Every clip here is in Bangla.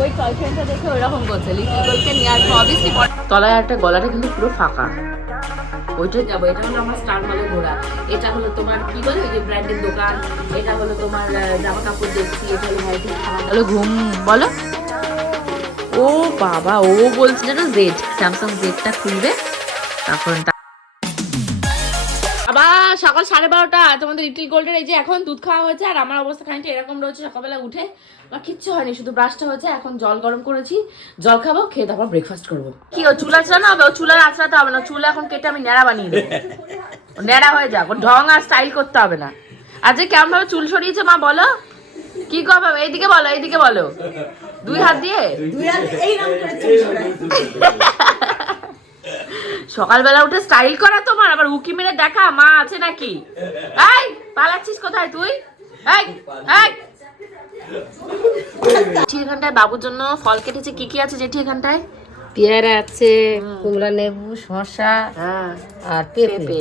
ওই টয় ট্রেনটা দেখে ওইরকম করছে। লিটিল গোলকে নিয়ে আসব অবভিয়াসলি তলায় একটা গলাটা কিন্তু পুরো ফাঁকা। ওইটাই যাব এটা হলো আমার স্টার মলে ঘোরা এটা হলো তোমার কি বলে ওই যে ব্র্যান্ডের দোকান? এটা হলো তোমার জামা কাপড় দেখছি এটা হলো ভাইটি হলো ঘুম বলো। ও বাবা ও বলছে যেটা জেড স্যামসাং জেডটা খুলবে তখন সকাল সাড়ে বারোটা তোমাদের লিটিল গোল্ডের এই যে এখন দুধ খাওয়া হয়েছে আর আমার অবস্থা খানিকটা এরকম রয়েছে সকালবেলা উঠে আমার কিচ্ছু হয়নি শুধু ব্রাশটা হয়েছে এখন জল গরম করেছি জল খাব খেয়ে তারপর ব্রেকফাস্ট করব। কি ও চুলা আঁচড়ানো হবে? ও চুলা আঁচড়াতে হবে না চুল এখন কেটে আমি ন্যাড়া বানিয়ে দেবো। ন্যাড়া হয়ে যাক ঢং আর স্টাইল করতে হবে না। আজকে কেমন ভাবে চুল সরিয়েছে মা বলো? কি করবে এইদিকে বলো এইদিকে বলো। দুই হাত দিয়ে? সকালবেলা উঠে স্টাইল করা তোমার আবার উকি মেরে দেখা মা আছে নাকি? এই পালাচ্ছিস কোথায় তুই? এই এই। জেঠি এখানটায় বাবুর জন্য ফল কেটেছে কি কি আছে জেঠি এখানটায়? পেয়ারা আছে কুমড়া লেবু শসা হ্যাঁ আর পেঁপে। পেঁপে।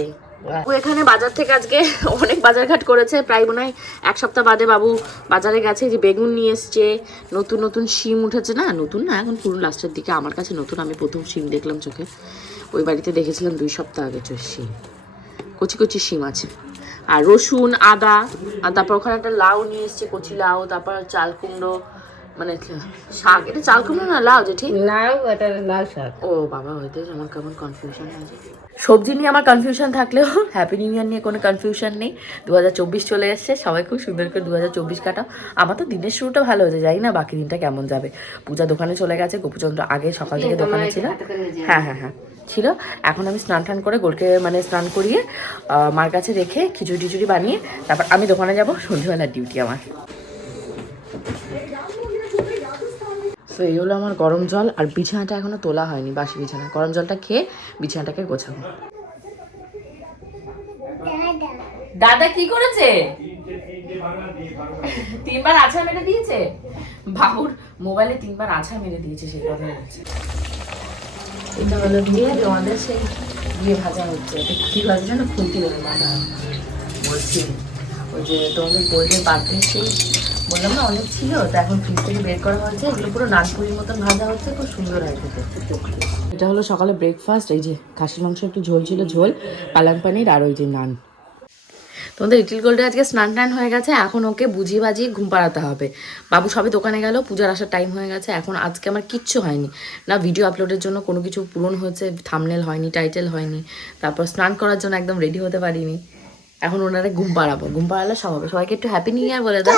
ও এখানে বাজার থেকে আজকে অনেক বাজারঘাট করেছে প্রায় মনে হয় এক সপ্তাহ বাদে বাবু বাজারে গেছে যে বেগুন নিয়ে এসছে নতুন নতুন শিম উঠেছে না নতুন না এখন পুরো লাস্টের দিকে আমার কাছে নতুন আমি প্রথম শিম দেখলাম চোখে। ওই বাড়িতে দেখেছিলাম দুই সপ্তাহ আগে চো শিম। কচি কচি শিম আছে। আর রসুন আদা আর তারপর ওখানে একটা লাউ নিয়ে এসছে কচি লাউ তারপর চাল কুমড়ো মানে শাক। এটা চাল কুমড়ো না লাউ যে ঠিক? লাউ এটা লাল শাক। ও বাবা হয়তো আমার কেমন কনফিউশন হয়েছে সবজি নিয়ে আমার কনফিউশন থাকলেও হ্যাপি নিউ ইয়ার নিয়ে কোনো কনফিউশন নেই। দু হাজার চব্বিশ চলে এসছে সবাই খুব সুন্দর করে দু হাজার চব্বিশ কাটাও। আমার তো দিনের শুরুটা ভালো হয়েছে জানি না বাকি দিনটা কেমন যাবে। পূজা দোকানে চলে গেছে গোপুচন্দ্র আগে সকাল থেকে দোকানে ছিল। হ্যাঁ হ্যাঁ হ্যাঁ। ছিল। এখন আমি স্নান টান করে গোলকে মানে স্নান করিয়ে মার কাছে রেখে খিচুড়ি টিচুড়ি বানিয়ে, তারপর আমি দোকানে যাব সন্ধ্যেবেলার ডিউটি আমার। তো এই হলো আমার গরম জল, আর বিছানাটা এখনও তোলা হয়নি, বাসি বিছানা। গরম জলটা খেয়ে বিছানাটাকে গোছাবো। দাদা কি করেছে? তিনবার আছা মেরে দিয়েছে? বাবুর মোবাইলে তিনবার আছা মেরে দিয়েছে, সেই কথা হচ্ছে এটা হলো দিয়ে তোমাদের সেই দিয়ে ভাজা হচ্ছে। এটা কি ভাজা যেন খুলতি ভাজা। বলছি, ওই যে তোমাদের গোল্ডের বার্থডে সেই বললাম না, অনেক ছিল, তো এখন ফ্রিজ থেকে বের করা হয়েছে। এগুলো পুরো নানপুরির মতন ভাজা হচ্ছে, খুব সুন্দর হয় খেতে। এটা হলো সকালে ব্রেকফাস্ট এই যে খাসির মাংস একটু ঝোল ছিল, ঝোল, পালং পানির আর ওই যে নান। তোমাদের লিটিল গোল্ডে আজকে স্নান টান হয়ে গেছে এখন ওকে বুঝিয়ে বাজিয়ে ঘুম পাড়াতে হবে। বাবু সবে দোকানে গেল পূজার আসার টাইম হয়ে গেছে এখন আজকে আমার কিচ্ছু হয়নি। না ভিডিও আপলোডের জন্য কোনো কিছু পূরণ হয়েছে থামনেল হয়নি টাইটেল হয়নি তারপর স্নান করার জন্য একদম রেডি হতে পারিনি। এখন ওনারা ঘুম পাড়াবো। ঘুম পাড়ালে সব হবে। সবাইকে একটু হ্যাপি নিউ ইয়ার বলে দাও।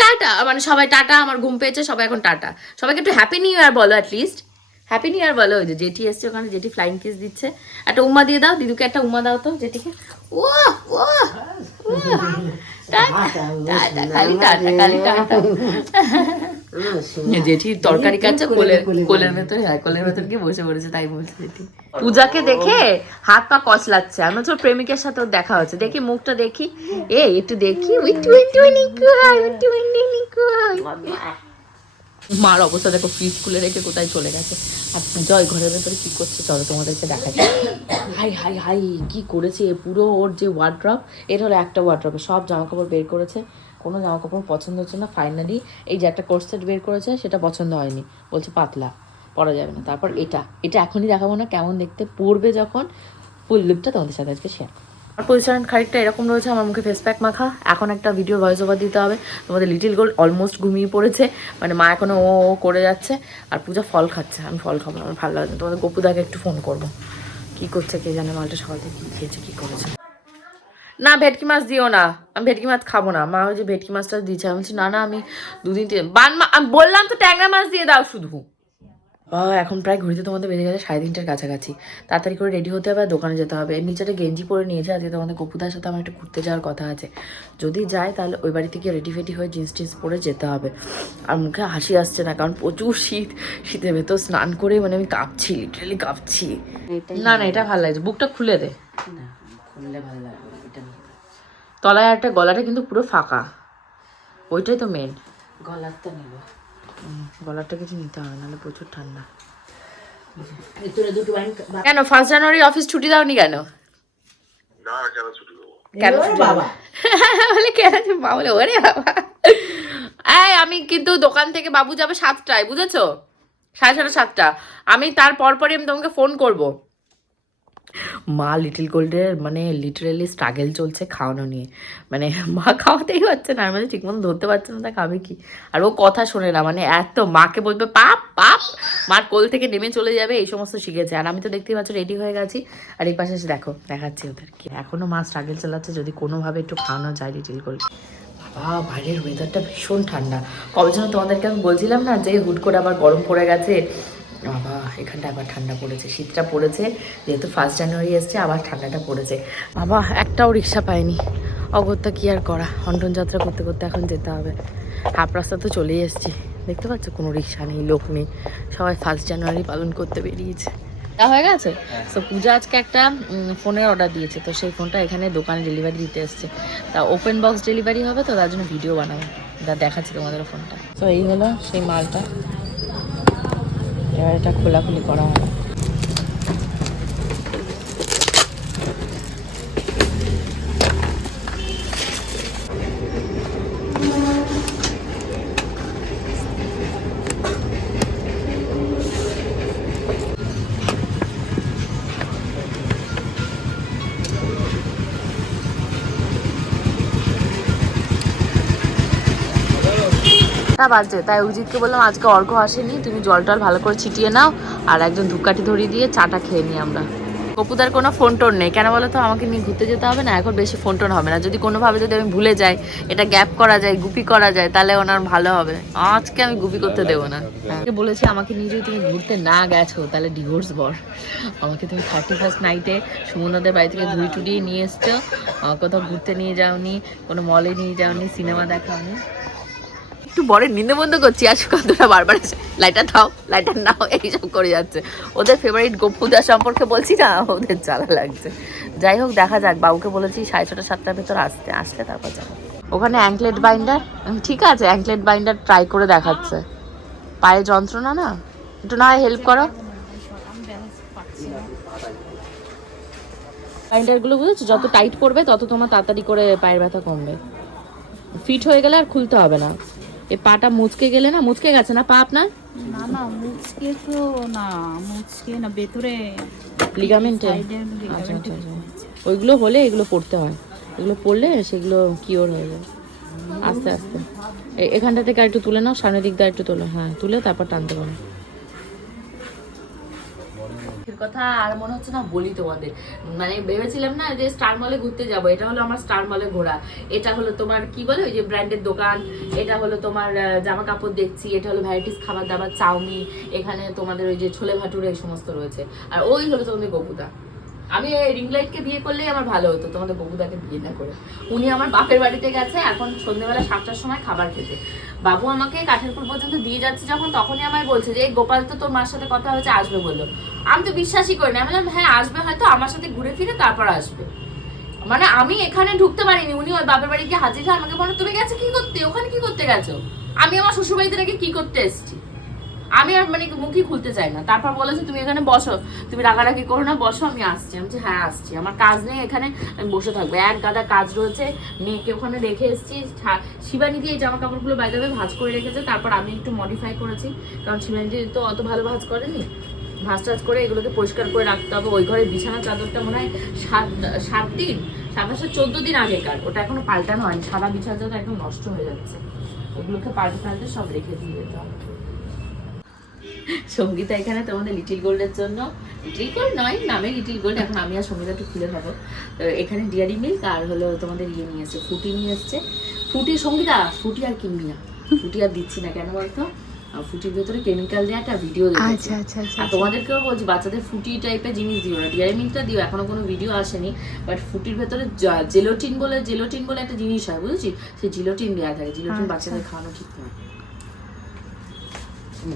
টাটা। মানে সবাই টাটা আমার ঘুম পেয়েছে সবাই এখন টাটা। সবাইকে একটু হ্যাপি নিউ ইয়ার বলো অ্যাটলিস্ট হ্যাপি নিউ ইয়ার বলো ওই যে জেঠি এসছে ওখানে জেঠি ফ্লাইং কিস দিচ্ছে। একটা উমা দিয়ে দাও দিদুকে একটা উমা দাও তো জেঠিকে। ও ও। জেঠি তরকারি কাচ্ছে কোলের কোলের ভেতরে হ্যাঁ কোলের ভেতর গিয়ে বসে পড়েছে তাই বলছে জেঠি। পূজাকে দেখে হাত পা কচলাচ্ছে আমি তোর প্রেমিকের সাথে ওর দেখা হচ্ছে দেখি মুখটা দেখি। এ একটু দেখি ওই টুয়েন্টি কই ওই টুয়েন্টি কই মার অবস্থা, দেখো ফ্রিজ খুলে রেখে কোথায় চলে গেছে। আর পূজা ওই ঘরের ভেতরে কি করছে, চলো তোমাদেরকে দেখাই হাই হাই হাই, কি করেছে পুরো ওর যে ওয়ার্ড্রপ এটা হলো একটা ওয়ার্ড্রপে সব জামা কাপড় বের করেছে। কোনো জামা কাপড় পছন্দ হচ্ছে না ফাইনালি এই যে একটা কোর্সেট বের করেছে, সেটা পছন্দ হয়নি। বলছে পাতলা, পরা যাবে না। তারপর এটা এটা এখনই দেখাবো না, কেমন দেখতে। পড়বে যখন ফুল লুকটা তোমাদের সাথে আজকে শেয়ার আমার পজিশন খারিকটা এরকম রয়েছে, আমার মুখে ফেস প্যাক মাখা। এখন একটা ভিডিও ভয়েস ওভার দিতে হবে। তোমাদের লিটিল গোল্ড অলমোস্ট ঘুমিয়ে পড়েছে। মানে মা এখনও ও ও করে যাচ্ছে। আর পূজা ফল খাচ্ছে। আমি ফল খাব না, আমার ভালো লাগছে। তোমাদের গপুদাকে একটু ফোন করব। কি করছে কে জানে, মালটা সকাল থেকে কী খেয়েছে, কী করেছে। না, ভেটকি মাছ দিও না। আমি ভেটকি মাছ খাব না। মা ওই যে ভেটকি মাছটা দিয়েছে। আমি বলছি, না না, আমি দুদিন বান বললাম তো ট্যাংরা মাছ দিয়ে দাও শুধু। এখন প্রায় ঘুরিতে তোমাদের বেজে গেছে সাড়ে তিনটার কাছাকাছি। তাড়াতাড়ি করে রেডি হতে হবে আর দোকানে যেতে হবে। নিচে একটা গেঞ্জি পরে নিয়েছে আজকে তোমাদের গপুদার সাথে আমার একটু ঘুরতে যাওয়ার কথা আছে। যদি যায় তাহলে ওই বাড়ি থেকে রেডি ফেডি হয়ে জিন্স টিন্স পরে যেতে হবে। আর মুখে হাসি আসছে না কারণ প্রচুর শীত। শীতের ভেতর স্নান করে মানে আমি কাঁপছি লিটারালি কাঁপছি। না না এটা ভালো লাগছে। বুকটা খুলে দে। খুললে ভালো লাগবে এটা তলায় একটা গলাটা কিন্তু পুরো ফাঁকা। ওইটাই তো মেন গলারটা নেব। গলাটা কিছু নিতে হবে নাহলে প্রচুর ঠান্ডা। কেন ফার্স্ট জানুয়ারি অফিস ছুটি দাওনি কেন? কেন বাবা। বলে কেন? মা বলে ওরে বাবা। এই আমি কিন্তু দোকান থেকে বাবু যাবে সাতটায় বুঝেছ? সাড়ে ছটা সাতটা। আমি তার পরপরই আমি তোমাকে ফোন করব। মা লিটল গোল্ডের মানে লিটারেলি স্ট্রাগেল চলছে খাওয়ানো নিয়ে। মানে মা খাওয়াতেই পারছে না, আর মানে ঠিকমতো ধরতে পারছে না, তা খাবে কি? আর ও কথা শোনে না মানে এত মাকে বলবে, পাপ পাপ! মার কোল থেকে নেমে চলে যাবে, এই সমস্ত শিখেছে। আর আমি তো দেখতেই পাচ্ছ রেডি হয়ে গেছি। আর এই পাশে এসে দেখো, দেখাচ্ছি ওদেরকে এখনও মা স্ট্রাগেল চালাচ্ছে যদি কোনোভাবে একটু খাওয়ানো যায় লিটিল গোল্ড বাবা, বাইরের ওয়েদারটা ভীষণ ঠান্ডা। কবে যেন তোমাদেরকে আমি বলছিলাম না যে হুট করে আবার গরম পড়ে গেছে। বাবা এখানটা আবার ঠান্ডা পড়েছে শীতটা পড়েছে যেহেতু ফার্স্ট জানুয়ারি এসছে আবার ঠান্ডাটা পড়েছে। বাবা একটাও রিক্সা পায়নি অগত্যা কি আর করা? হন্টন যাত্রা করতে করতে এখন যেতে হবে। হাফ রাস্তা তো চলেই এসেছি। দেখতে পাচ্ছ কোনো রিক্সা নেই লোক নেই। সবাই ফার্স্ট জানুয়ারি পালন করতে বেরিয়েছে। তা হয়ে গেছে? তো পূজা আজকে একটা ফোনের অর্ডার দিয়েছে তো সেই ফোনটা এখানে দোকানে ডেলিভারি দিতে এসছে। তা ওপেন বক্স ডেলিভারি হবে তো তার জন্য ভিডিও বানাবো। দা দেখাচ্ছি তোমাদের ফোনটা। তো এই হলো সেই মালটা। এবার এটা খোলাখুলি করা হবে তা বাজছে তাই অভিজিৎকে বললাম আজকে অর্ঘ আসেনি, তুমি জল টল ভালো করে ছিটিয়ে নাও আর একজন ধূপকাঠি ধরিয়ে দিয়ে চাটা খেয়ে নিই আমরা। কপুদার কোনো ফোন টোন নেই, কেন বলো তো? আমাকে নিয়ে ঘুরতে যেতে হবে না? এখন বেশি ফোন টোন হবে না। যদি কোনোভাবে যদি আমি ভুলে যাই, এটা গ্যাপ করা যায়, গুপি করা যায়, তাহলে ওনার ভালো হবে। আজকে আমি গুপি করতে দেবো না। বলেছে, আমাকে নিয়ে যদি তুমি ঘুরতে না গেছো, তাহলে ডিভোর্স বর। আমাকে তুমি থার্টি ফার্স্ট নাইটে সুমনদের বাড়ি থেকে ঘুরি টুরিয়ে নিয়ে এসছো। কোথাও ঘুরতে নিয়ে যাওনি, কোনো মলে নিয়ে যাওনি সিনেমা দেখাওনি। একটু বরের নিন্দে বন্ধ করছি, আর সুকান্তরা বারবার লাইটার দাও লাইটার নাও, এইসব করে যাচ্ছে। ওদের ফেভারিট গোপুদা সম্পর্কে বলছি না, ওদের জ্বালা লাগছে। যাই হোক, দেখা যাক, বাবুকে বলেছি সাড়ে ছটা, সাতটার ভেতর আসতে, আসলে তারপর যাব। ওখানে অ্যাঙ্কলেট বাইন্ডার ঠিক আছে অ্যাঙ্কলেট বাইন্ডার ট্রাই করে দেখাচ্ছে। পায়ে যন্ত্রণা না? একটু না হেল্প করো। বাইন্ডারগুলো বুঝেছ? যত টাইট করবে, তত তোমার তাড়াতাড়ি করে পায়ের ব্যথা কমবে। ফিট হয়ে গেলে আর খুলতে হবে না। এই পাটা মুচকে গেলে না মুচকে গেছে না পা আপনার? না না মুচকে তো না মুচকে না ভেতরে লিগামেন্টে আচ্ছা আচ্ছা আচ্ছা। ওইগুলো হলে এগুলো পড়তে হয়। এগুলো পড়লে সেগুলো কিওর হয়ে যায়। আস্তে আস্তে। এখানটা থেকে আর একটু তুলে নাও সামনের দিক দিয়ে একটু তোলো। হ্যাঁ তুলে তারপর টানতে পারো। কথা আর মনে হচ্ছে না বলি তোমাদের। মানে ভেবেছিলাম না যে স্টার মলে ঘুরতে যাব। এটা হলো আমার স্টার মলে ঘোরা। এটা হলো তোমার, কি বলে ওই যে ব্র্যান্ডের দোকান? এটা হলো তোমার জামা কাপড় দেখছি। এটা হলো ভ্যারাইটিস খাবার দাবার চাউমিন। এখানে তোমাদের ওই যে ছোলে ভাটুরে এই সমস্ত রয়েছে। আর ওই হলো তোমাদের গপুদা। আমি রিং লাইটকে বিয়ে করলেই আমার ভালো হতো, তোমাদের বকুদাকে বিয়ে না করে। উনি আমার বাপের বাড়িতে গেছে, এখন সন্ধ্যেবেলা সাতটার সময় খাবার খেতে। বাবু আমাকে কাঠেরপুর পর্যন্ত দিয়ে যাচ্ছে যখন তখনই আমায় বলছে যে, এই গোপাল তো তোর মার সাথে কথা হয়েছে, আসবে বলল। আমি তো বিশ্বাসই করি না আমি বললাম হ্যাঁ আসবে হয়তো, আমার সাথে ঘুরে ফিরে তারপর আসবে। মানে আমি এখানে ঢুকতে পারিনি। উনি ওর বাপের বাড়ি গিয়ে হাজির আমাকে বলো তুমি গেছো কি করতে? ওখানে কি করতে গেছো? আমি আমার শ্বশুরবাড়িতে নাকি কি করতে এসেছি? আমি আর মানে মুখই খুলতে চাই না। তারপর বলেছে, তুমি এখানে বসো। তুমি রাগারাগি করো না, বসো, আমি আসছি। আমি হ্যাঁ আসছি। আমার কাজ নেই এখানে, আমি বসে থাকব। এক গাদা কাজ রয়েছে, মেয়েকে ওখানে রেখে এসেছি। শা- শিবানীদি এই জামা কাপড়গুলো বাইরে ভাজ করে রেখেছে। তারপর আমি একটু মডিফাই করেছি। কারণ শিবানীদি তো অত ভালো ভাজ করেনি। ভাজ টাজ করে এগুলোকে পরিষ্কার করে রাখতে হবে। ওই ঘরে বিছানা চাদরটা মনে হয় সাত সাত দিন, সাত মাসের চোদ্দ দিন আগেকার। ওটা এখনও পাল্টানো হয়নি। সাদা বিছানা চাদর একদম নষ্ট হয়ে যাচ্ছে। ওগুলোকে পাল্টে পাল্টে সব রেখে দিয়ে যেতে হবে। সঙ্গীতা এখানে তোমাদের লিটিল গোল্ডের জন্য। লিটিল গোল্ড নয় নামে লিটিল গোল্ড এখন আমি আর সঙ্গীতা একটু খুলে খাব তো এখানে ডিয়ারি মিল্ক আর হলো তোমাদের ইয়ে নিয়ে এসছে ফুটি নিয়ে এসছে। ফুটি সঙ্গীতা ফুটি আর কিনবি না। ফুটি আর দিচ্ছি না কেন বলতো? ফুটির ভেতরে কেমিক্যাল দিয়ে একটা ভিডিও দেখেছি। আচ্ছা আচ্ছা আর তোমাদেরকেও বলছি বাচ্চাদের ফুটি টাইপের জিনিস দিও না। ডিয়ারি মিল্কটা দিও এখনও কোনো ভিডিও আসেনি। বাট ফুটির ভেতরে জেলোটিন বলে জেলোটিন বলে একটা জিনিস হয় বুঝেছি সেই জিলোটিন দেওয়া থাকে। জিলোটিন বাচ্চাদের খাওয়ানো ঠিক নয়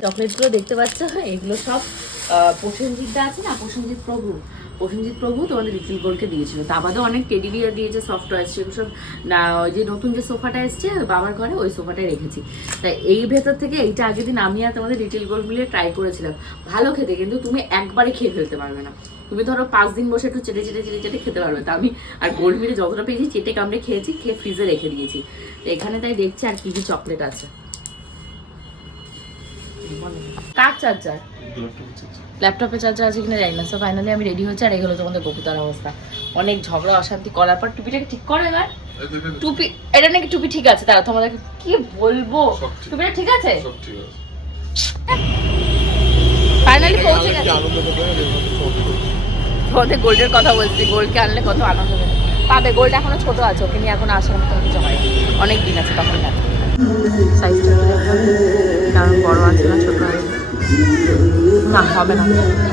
চকলেটগুলো দেখতে পাচ্ছ? এগুলো সব প্রসেনজিৎটা আছে না? প্রসেনজিৎ প্রভু। প্রসেনজিৎ প্রভু তোমাদের লিটিল গোল্ডকে দিয়েছিল। তা বাদেও অনেক টেডি বিয়ার দিয়েছে সফট টয়েস সেগুলো সব, না, ওই যে নতুন যে সোফাটা এসছে, বাবার ঘরে ওই সোফাটাই রেখেছি। তাই এই ভেতর থেকে এইটা আগের দিন আমি আর তোমাদের লিটিল গোল্ড মিলিয়ে ট্রাই করেছিলাম। ভালো খেতে, কিন্তু তুমি একবারে খেয়ে ফেলতে পারবে না। তুমি ধরো পাঁচ দিন বসে একটু চেটে চেটে চেটে চেটে খেতে পারবে। তা আমি আর গোল্ড মিলে যতটা পেয়েছি, চেটে কামড়ে খেয়েছি, খেয়ে ফ্রিজে রেখে দিয়েছি। তো এখানে তাই দেখছি আর কি কি চকলেট আছে। কার চার্জার ল্যাপটপে চার্জার আছে কিনা জানি না সো ফাইনালি আমি রেডি হচ্ছে আর এগুলো তোমাদের কপুতার অবস্থা। অনেক ঝগড়া অশান্তি করার পর টুপিটাকে ঠিক করো এবার। টুপি এটা নাকি টুপি ঠিক আছে তারা তোমাদেরকে কি বলব? টুপিটা ঠিক আছে? ফাইনালি পৌঁছে গেছে। তোমাদের গোল্ডের কথা বলছি গোল্ডকে আনলে কত আনন্দ হবে পাবে গোল্ড এখনও ছোট আছে ওকে নিয়ে এখন আসার মতো কিছু হয় অনেক দিন আছে তখন না সাইজটা কারণ বড় আছে না ছোট আছে। না হবে না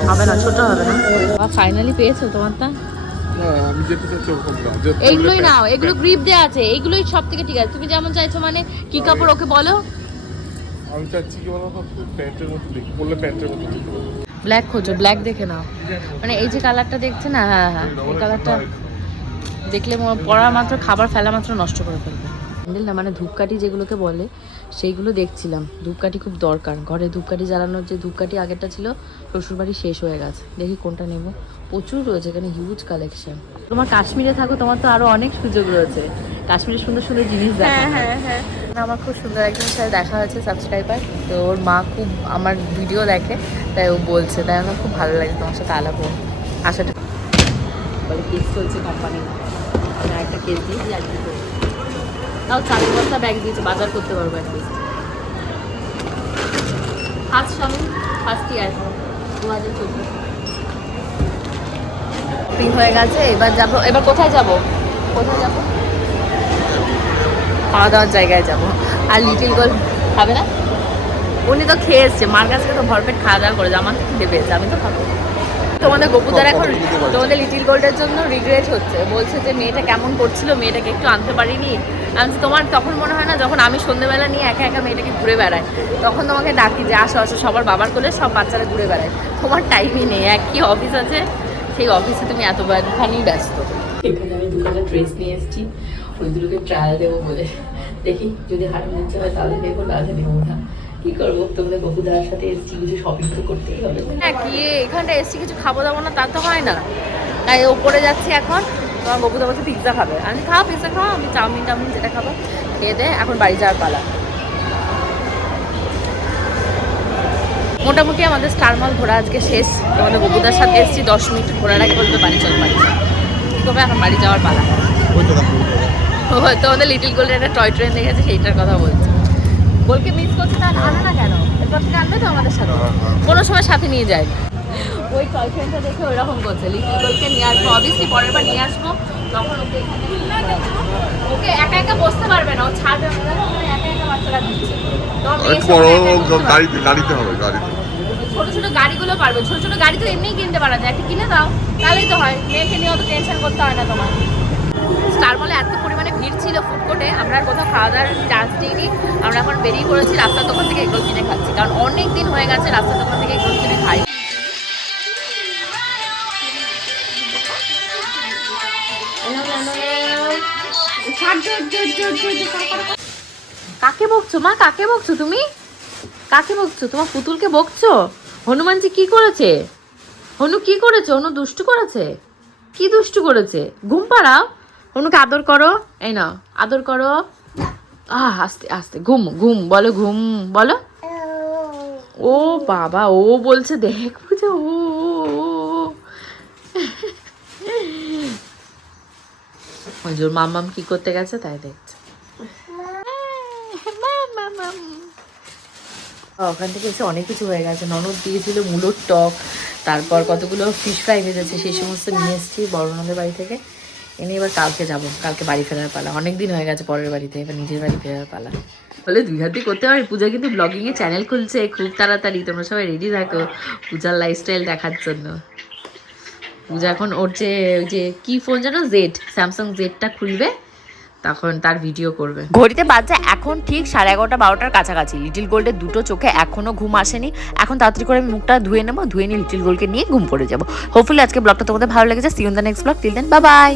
হবে না ছোট হবে না। ফাইনালি পেয়েছ তোমারটা? এইগুলোই নাও এগুলো গ্রিপ দেওয়া আছে এইগুলোই সব থেকে ঠিক আছে। তুমি যেমন চাইছো মানে কি কাপড় ওকে বলো? আমি চাচ্ছি কি বলতো প্যান্টের মতো দেখি বললে প্যান্টের মতো দেখতে ব্ল্যাক খোঁজো ব্ল্যাক দেখে নাও। মানে এই যে কালারটা দেখছে না হ্যাঁ হ্যাঁ এই কালারটা দেখলে পড়া মাত্র খাবার ফেলা মাত্র নষ্ট করে ফেলবে। ক্যান্ডেল না মানে ধূপকাঠি যেগুলোকে বলে সেইগুলো দেখছিলাম। ধূপকাঠি খুব দরকার। ঘরে ধূপকাঠি জ্বালানোর যে ধূপকাঠি আগেরটা ছিল শ্বশুরবাড়ি শেষ হয়ে গেছে। দেখি কোনটা নেব। প্রচুর রয়েছে এখানে হিউজ কালেকশন তোমার কাশ্মীরে থাকো তোমার তো আরও অনেক সুযোগ রয়েছে। কাশ্মীরে সুন্দর সুন্দর জিনিস দেখা হ্যাঁ, হ্যাঁ। আমার খুব সুন্দর একজনের সাথে দেখা হয়েছে সাবস্ক্রাইবার তো ওর মা খুব আমার ভিডিও দেখে তাই ও বলছে তাই আমার খুব ভালো লাগে তোমার সাথে আলাপ আশাটা বলে কেস চলছে কোম্পানি একটা কেস করব। তাও চার বস্তা ব্যাগ দিয়েছে, বাজার করতে পারব অ্যাটলিস্ট ফার্স্ট স্বামী ফার্স্ট ইয়ার দু হাজার শপিং হয়ে গেছে, এবার যাব, এবার কোথায় যাব? কোথায় যাব? খাওয়া দাওয়ার জায়গায় যাব। আর লিটিল গোল খাবে না? উনি তো খেয়ে এসছে, মার কাছ থেকে তো ভরপেট খাওয়া দাওয়া করে আমার দেবে আমি তো খাব। তোমাদের গোপুদার এখন তোমাদের লিটিল গোল্ডের জন্য রিগ্রেট হচ্ছে। বলছে যে মেয়েটা কেমন করছিল মেয়েটাকে একটু আনতে পারিনি। আমি তোমার তখন মনে হয় না যখন আমি সন্ধ্যেবেলা নিয়ে একা একা মেয়েটাকে ঘুরে বেড়াই তখন তোমাকে ডাকি যে আসো আসো সবার বাবার কোলে সব বাচ্চারা ঘুরে বেড়ায়। তোমার টাইমই নেই। একই অফিস আছে সেই অফিসে তুমি এতখানি ব্যস্ত। এখানে আমি দুখানা ড্রেস নিয়ে এসেছি। ওই দুটোকে ট্রায়াল দেবো বলে। দেখি যদি হাট নিচ্ছে হয় তাহলে নেব নাহলে নেব না। কি করব? তোমাদের বকুদার সাথে এসেছি কিছু শপিং তো করতেই হবে। হ্যাঁ কি এখানটা এসেছি কিছু খাব দাবো না তা তো হয় না। তাই ওপরে যাচ্ছি এখন। তোমার বকুদা বলছে পিৎজা খাবে। আমি খাও পিৎজা খাও আমি চাউমিন টাউমিন যেটা খাব খেয়ে দে এখন বাড়ি যাওয়ার পালা। মোটামুটি আমাদের স্টার মল ঘোরা আজকে শেষ। তোমাদের বকুদার সাথে এসেছি দশ মিনিট ঘোরার আগে বলতে বাড়ি চল বাড়ি করবে? এখন বাড়ি যাওয়ার পালা। আমাদের লিটিল গোল্ডের একটা টয় ট্রেন দেখেছে সেইটার কথা বলছে। বলকে মিস করছে না আনে না কেন? এরপর থেকে আনবে তো আমাদের সাথে? কোনো সময় সাথে নিয়ে যায়। ওই ট্রেনটা দেখে ওই রকম করছে লিটিল গোল্ডকে নিয়ে আসব। অবভিয়াসলি পরের বার নিয়ে আসব। তখন ওকে ওকে একা একা বসতে পারবে না। ও ছাড়বে না। একা একা বাচ্চারা দিচ্ছে। গাড়িতে গাড়িতে হবে গাড়িতে। ছোট ছোট গাড়িগুলো পারবে। ছোট ছোট গাড়ি তো এমনিই কিনতে পারা যায়। একটা কিনে দাও। তাহলেই তো হয়। মেয়েকে নিয়ে অত টেনশন করতে হয় না তোমার। স্টার মলে এত পরিমাণে ভিড় ছিল ফুড কোর্টে আমরা কোথাও খাওয়া দাওয়ার চান্স নিইনি আমরা এখন বেরিয়ে পড়েছি রাস্তার দোকান থেকে এগুলো কিনে খাচ্ছি। কারণ অনেক দিন হয়ে গেছে রাস্তার দোকান থেকে এগুলো কিনে খাই। কাকে বকছো, মা? কাকে বকছো তুমি? কাকে বকছো? তোমার পুতুলকে বকছো? হনুমানজি কি করেছে? হনু কি করেছে? হনু দুষ্টু করেছে? কি দুষ্টু করেছে? ঘুম পাড়াও? হনুকে আদর করো। এই নাও আদর করো। আহ আস্তে আস্তে ঘুম ঘুম বলো ঘুম বলো। ও বাবা ও বলছে দেখ বুঝে ও। ওই জোর মাম্মাম কি করতে গেছে তাই দেখছে। ওখান থেকে এসে অনেক কিছু হয়ে গেছে। ননদ দিয়েছিল মূলোর টক তারপর কতগুলো ফিশ ফ্রাই ভেজেছে সেই সমস্ত নিয়ে এসেছি বড়নদের বাড়ি থেকে। এনে এবার কালকে যাব। কালকে বাড়ি ফেরার পালা। অনেক দিন হয়ে গেছে পরের বাড়িতে এবার নিজের বাড়ি ফেরার পালা। বলে দুই হাতে করতে পারি পূজা কিন্তু ব্লগিংয়ে চ্যানেল খুলছে। খুব তাড়াতাড়ি। তোমরা সবাই রেডি থাকো পূজার লাইফস্টাইল দেখার জন্য। পূজা এখন ওর যে ওই যে কি ফোন যেন জেড স্যামসাং জেডটা খুলবে তখন তার ভিডিও করবে। ঘড়িতে বাজছে এখন ঠিক সাড়ে এগারোটা বারোটার কাছাকাছি। লিটিল গোল্ডের দুটো চোখে এখনও ঘুম আসেনি। এখন তাড়াতাড়ি করে আমি মুখটা ধুয়ে নেব। ধুয়ে নিয়ে লিটিল গোল্ডকে নিয়ে ঘুম পড়ে যাব। হোপফুলি আজকে ব্লগটা তোমাদের ভালো লেগেছে। See you in the next blog till then bye bye